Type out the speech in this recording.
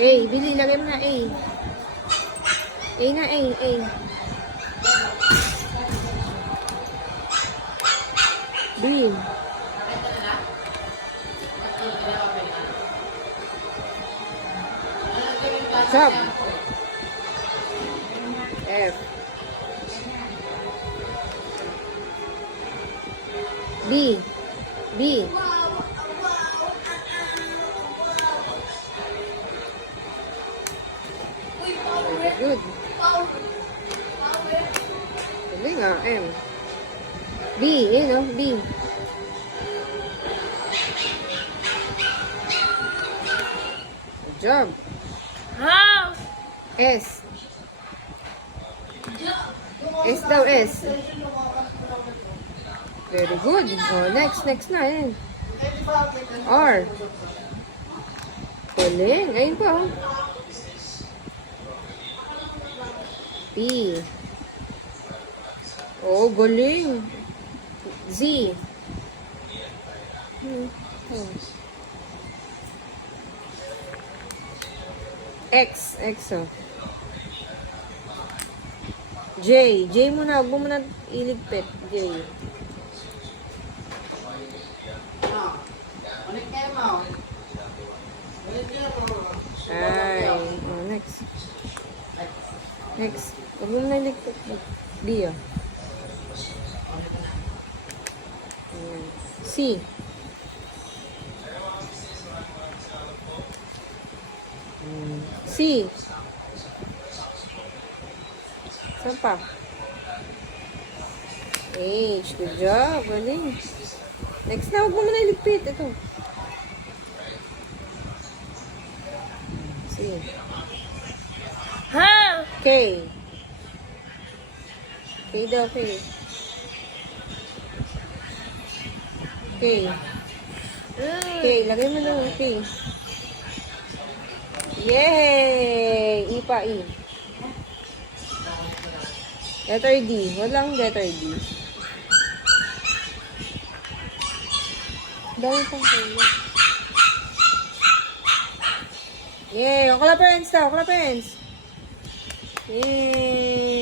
A, bili, lagay mo na A. A na, A, A. B. Sub. F. B. B. Very good. Galing nga, M. B, yun o, B. Good job. S. S daw, S. Very good. Oh, next na, yan. R. Galing. Ayun pa, oh. P. Oh, galing. Z. X. X, oh. J. J muna. Huwag mo muna iligpit. J. Ay. Oh, next. Next. Huwag mo muna iligpit. D, oh. C. C. Saan pa? H. Good job. Galing. Next na, huwag mo na iligpit. Ito. C. K. K daw, K. K. K. Lagay mo na K. Yay! I pa, I. Letter D. Walang letter D. Dami pang kaya. Yay! Clap hands daw. Clap hands. Yay!